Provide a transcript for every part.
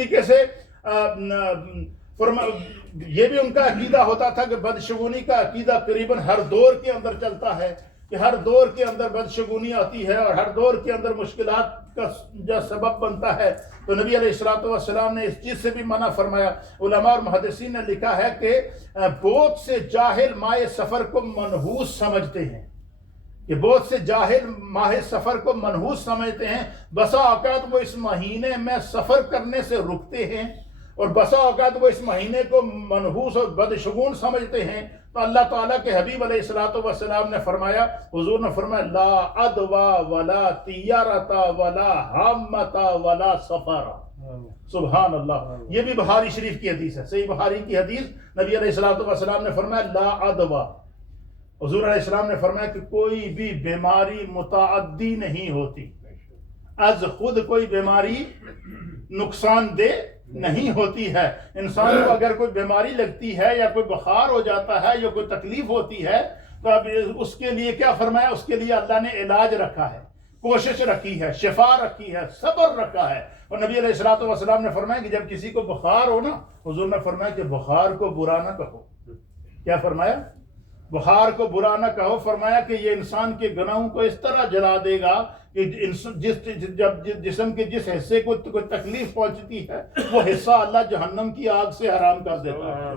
طریقے سے یہ بھی ان کا عقیدہ ہوتا تھا کہ بدشگونی کا عقیدہ قریباً ہر دور کے اندر چلتا ہے، کہ ہر دور کے اندر بدشگونی آتی ہے اور ہر دور کے اندر مشکلات کا جو سبب بنتا ہے۔ تو نبی علیہ الصلوۃ والسلام نے اس چیز سے بھی منع فرمایا۔ علماء اور محدثین نے لکھا ہے کہ بہت سے جاہل ماہ سفر کو منحوس سمجھتے ہیں، کہ بہت سے جاہل ماہ سفر کو منحوس سمجھتے ہیں، بسا اوقات وہ اس مہینے میں سفر کرنے سے رکتے ہیں اور بسا اوقات وہ اس مہینے کو منحوس اور بدشگون سمجھتے ہیں۔ تو اللہ تعالیٰ کے حبیب علیہ الصلوۃ والسلام نے فرمایا، حضور نے فرمایا لا عدوا ولا طیارتا ولا حامتا ولا سفرا۔ سبحان اللہ، یہ بھی بخاری شریف کی حدیث ہے، صحیح بخاری کی حدیث۔ نبی علیہ الصلوۃ والسلام نے فرمایا لا عدوا، حضور علیہ السلام نے فرمایا کہ کوئی بھی بیماری متعدی نہیں ہوتی، از خود کوئی بیماری نقصان دہ نہیں ہوتی ہے۔ انسان کو اگر کوئی بیماری لگتی ہے یا کوئی بخار ہو جاتا ہے یا کوئی تکلیف ہوتی ہے تو اب اس کے لیے کیا فرمایا؟ اس کے لیے اللہ نے علاج رکھا ہے، کوشش رکھی ہے، شفا رکھی ہے، صبر رکھا ہے۔ اور نبی علیہ الصلوۃ والسلام نے فرمایا کہ جب کسی کو بخار ہو نا، حضور نے فرمایا کہ بخار کو برا نہ کہو۔ کیا فرمایا؟ بخار کو برا نہ کہو۔ فرمایا کہ یہ انسان کے گناہوں کو اس طرح جلا دے گا کہ جب جسم کے جس حصے کو کوئی تکلیف پہنچتی ہے وہ حصہ اللہ جہنم کی آگ سے حرام کر دیتا ہے،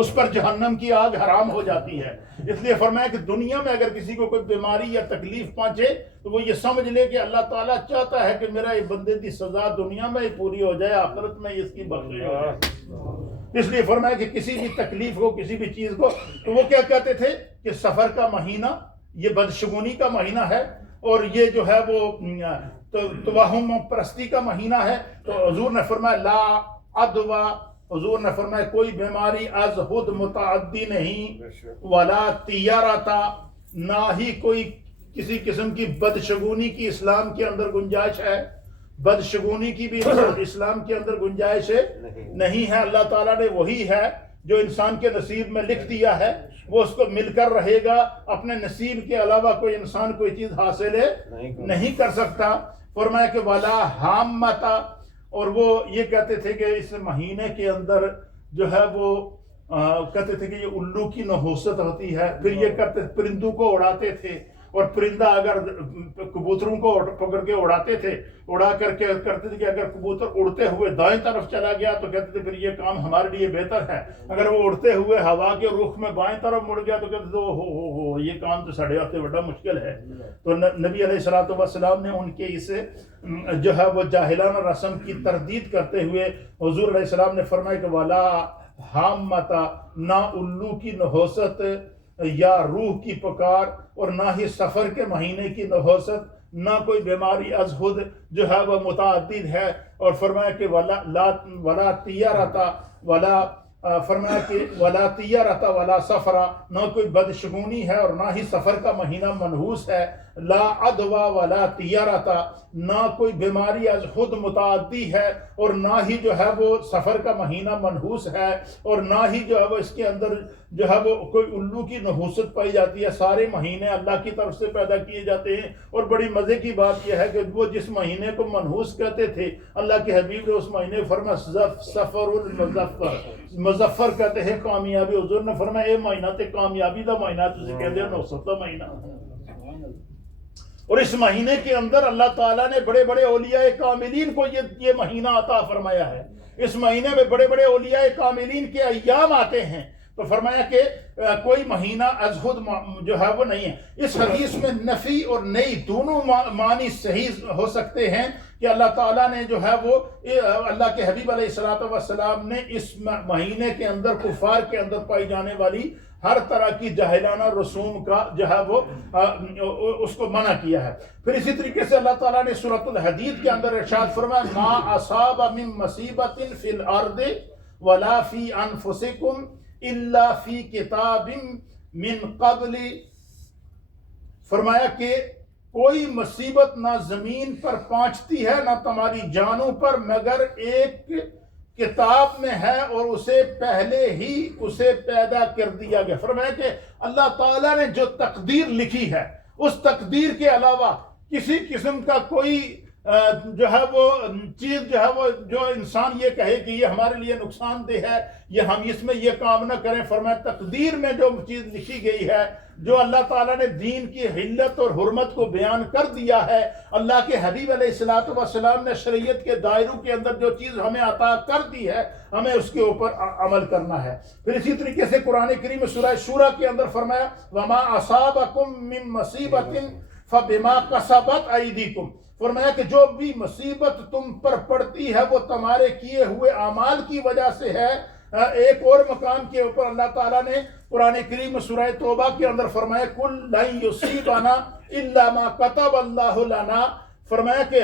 اس پر جہنم کی آگ حرام ہو جاتی ہے۔ اس لیے فرمایا کہ دنیا میں اگر کسی کو کوئی بیماری یا تکلیف پہنچے تو وہ یہ سمجھ لے کہ اللہ تعالیٰ چاہتا ہے کہ میرا یہ بندے کی سزا دنیا میں ہی پوری ہو جائے، آخرت میں اس کی بخشش ہو جائے۔ اس لیے فرمایا کہ کسی بھی تکلیف کو، کسی بھی چیز کو، تو وہ کیا کہتے تھے کہ سفر کا مہینہ یہ بدشگونی کا مہینہ ہے اور یہ جو ہے وہ توہم پرستی کا مہینہ ہے۔ تو حضور نے فرمایا لا عدوا، حضور نے فرمایا کوئی بیماری از خود متعدی نہیں، ولا طیارتا، نہ ہی کوئی کسی قسم کی بدشگونی کی اسلام کے اندر گنجائش ہے، بدشگونی کی بھی اسلام کے اندر گنجائش نہیں ہے۔ اللہ تعالیٰ نے وہی ہے جو انسان کے نصیب میں لکھ دیا ہے، وہ اس کو مل کر رہے گا۔ اپنے نصیب کے علاوہ کوئی انسان کوئی چیز حاصل نہیں کر سکتا۔ فرمایا کہ ولا حامتا، اور وہ یہ کہتے تھے کہ اس مہینے کے اندر جو ہے وہ کہتے تھے کہ یہ الو کی نحوست ہوتی ہے۔ پھر یہ کرتے پرندوں کو اڑاتے تھے، اور پرندہ اگر کبوتروں کو پکڑ کے اڑاتے تھے، اڑا کر کے کرتے تھے کہ اگر کبوتر اڑتے ہوئے دائیں طرف چلا گیا تو کہتے تھے پھر یہ کام ہمارے لیے بہتر ہے، اگر وہ اڑتے ہوئے ہوا کے رخ میں بائیں طرف مڑ گیا تو کہتے تھے ہو یہ کام تو سڑے ہوتے بڑا مشکل ہے۔ تو نبی علیہ الصلوۃ والسلام نے ان کے اس جو ہے وہ جاہلانہ رسم کی تردید کرتے ہوئے حضور علیہ السلام نے فرمایا کہ ولا حامتا، نہ الو کی نحوست یا روح کی پکار، اور نہ ہی سفر کے مہینے کی نحوست، نہ کوئی بیماری از خود جو ہے وہ متعدد ہے۔ اور فرمایا کہ ولا طیارتا، ولا فرمایا کہ ولا طیارتا ولا سفرا، نہ کوئی بدشگونی ہے اور نہ ہی سفر کا مہینہ منحوس ہے۔ لا عدوا ولا طیارتا، نہ کوئی بیماری از خود متعدی ہے اور نہ ہی جو ہے وہ سفر کا مہینہ منحوس ہے، اور نہ ہی جو ہے وہ اس کے اندر جو ہے وہ کوئی الو کی نحوست پائی جاتی ہے۔ سارے مہینے اللہ کی طرف سے پیدا کیے جاتے ہیں۔ اور بڑی مزے کی بات یہ ہے کہ وہ جس مہینے کو منحوس کہتے تھے، اللہ کے حبیب نے اس مہینے فرمایا سفر المظفر، مظفر کہتے ہیں کامیابی۔ حضور نے فرمایا اے مہینہ تے کامیابی دا مہینہ، تسی کہتے ہیں نوست دا مہینہ۔ اور اس مہینے کے اندر اللہ تعالیٰ نے بڑے بڑے اولیاء کاملین کو یہ مہینہ عطا فرمایا ہے۔ اس مہینے میں بڑے بڑے اولیاء کاملین کے ایام آتے ہیں۔ تو فرمایا کہ کوئی مہینہ از خود جو ہے وہ نہیں ہے۔ اس حدیث میں نفی اور نئی دونوں معنی صحیح ہو سکتے ہیں کہ اللہ تعالیٰ نے جو ہے وہ اللہ کے حبیب علیہ الصلوۃ والسلام نے اس مہینے کے اندر کفار کے اندر پائی جانے والی ہر طرح کی جاہلانہ رسوم کا جو ہے وہ اس کو منع کیا ہے۔ پھر اسی طریقے سے اللہ تعالیٰ نے سورۃ الحدید کے اندر ارشاد فرمایا ما اصاب من مصیبت فی الارض ولا فی انفسکم الا فی کتاب من قبل، فرمایا کہ کوئی مصیبت نہ زمین پر پہنچتی ہے نہ تمہاری جانوں پر مگر ایک کتاب میں ہے اور اسے پہلے ہی اسے پیدا کر دیا گیا۔ فرمایا کہ اللہ تعالیٰ نے جو تقدیر لکھی ہے اس تقدیر کے علاوہ کسی قسم کا کوئی جو ہے وہ چیز جو ہے وہ جو انسان یہ کہے کہ یہ ہمارے لیے نقصان دہ ہے، یہ ہم اس میں یہ کام نہ کریں، فرمایا تقدیر میں جو چیز لکھی گئی ہے، جو اللہ تعالیٰ نے دین کی حلت اور حرمت کو بیان کر دیا ہے، اللہ کے حبیب علیہ الصلوۃ والسلام نے شریعت کے دائروں کے اندر جو چیز ہمیں عطا کر دی ہے، ہمیں اس کے اوپر عمل کرنا ہے۔ پھر اسی طریقے سے قرآن کریم سورہ شورى کے اندر فرمایا وَمَا أَصَابَكُم مِّن مُّصِيبَةٍ فَبِمَا كَسَبَتْ أَيْدِيكُم، فرمایا کہ جو بھی مصیبت تم پر پڑتی ہے وہ تمہارے کیے ہوئے اعمال کی وجہ سے ہے۔ ایک اور مقام کے اوپر اللہ تعالیٰ نے قرآن کریم سورہ توبہ کے اندر فرمایا قُل لَن يُصِيبَنَا إِلَّا مَا كَتَبَ اللَّهُ لَنَا، فرمایا کہ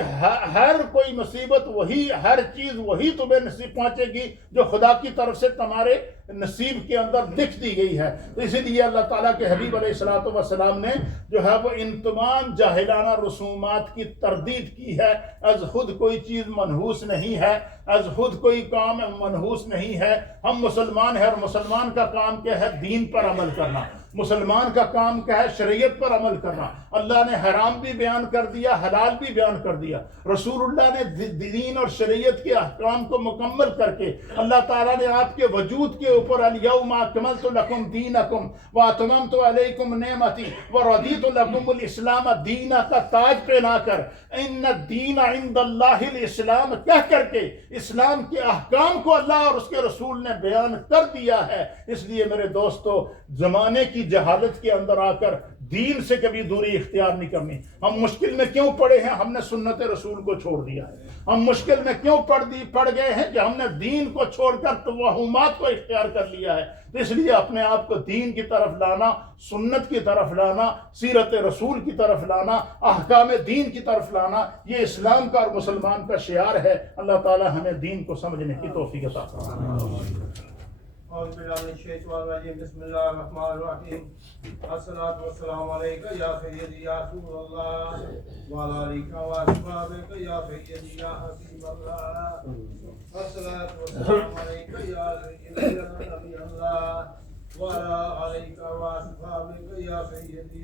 ہر کوئی مصیبت وہی، ہر چیز وہی تمہیں نصیب پہنچے گی جو خدا کی طرف سے تمہارے نصیب کے اندر لکھ دی گئی ہے۔ تو اسی لیے اللہ تعالیٰ کے حبیب علیہ الصلوۃ والسلام نے جو ہے وہ ان تمام جاہلانہ رسومات کی تردید کی ہے۔ از خود کوئی چیز منحوس نہیں ہے، از خود کوئی کام منحوس نہیں ہے۔ ہم مسلمان ہیں اور مسلمان کا کام کیا ہے؟ دین پر عمل کرنا۔ مسلمان کا کام کیا ہے؟ شریعت پر عمل کرنا۔ اللہ نے حرام بھی بیان کر دیا، حلال بھی بیان کر دیا۔ رسول اللہ نے دین اور شریعت کے احکام کو مکمل کر کے اللہ تعالیٰ نے آپ کے وجود کے اوپر الیوم اکملت لکم دینکم واتممت علیکم نعمتی ورضیت لکم الاسلام دینا کا تاج پہنا کر ان الدین عند اللہ الاسلام کہہ کر کے اسلام کے احکام کو اللہ اور اس کے رسول نے بیان کر دیا ہے۔ اس لیے میرے دوستو، زمانے کی جہالت کے اندر آ کر دین سے کبھی دوری اختیار نہیں کرنی۔ ہم مشکل میں کیوں پڑے ہیں؟ ہم نے سنت رسول کو چھوڑ دیا ہے۔ ہم مشکل میں کیوں پڑ گئے ہیں؟ کہ ہم نے دین کو چھوڑ کر توہمات کو اختیار کر لیا ہے۔ تو اس لیے اپنے آپ کو دین کی طرف لانا، سنت کی طرف لانا، سیرت رسول کی طرف لانا، احکام دین کی طرف لانا، یہ اسلام کا اور مسلمان کا شعار ہے۔ اللہ تعالی ہمیں دین کو سمجھنے کی توفیق عطا فرمائے۔ اعوذ باللہ من الشیطان الرجیم، بسم اللہ الرحمن الرحیم۔ الصلاۃ والسلام علیک یا سیدی یا رسول اللہ وعلی آلک و اصحابک یا سیدی یا حبیب اللہ۔ الصلاۃ والسلام علیک یا سیدی یا نبی اللہ وعلی آلک و اصحابک یا سیدی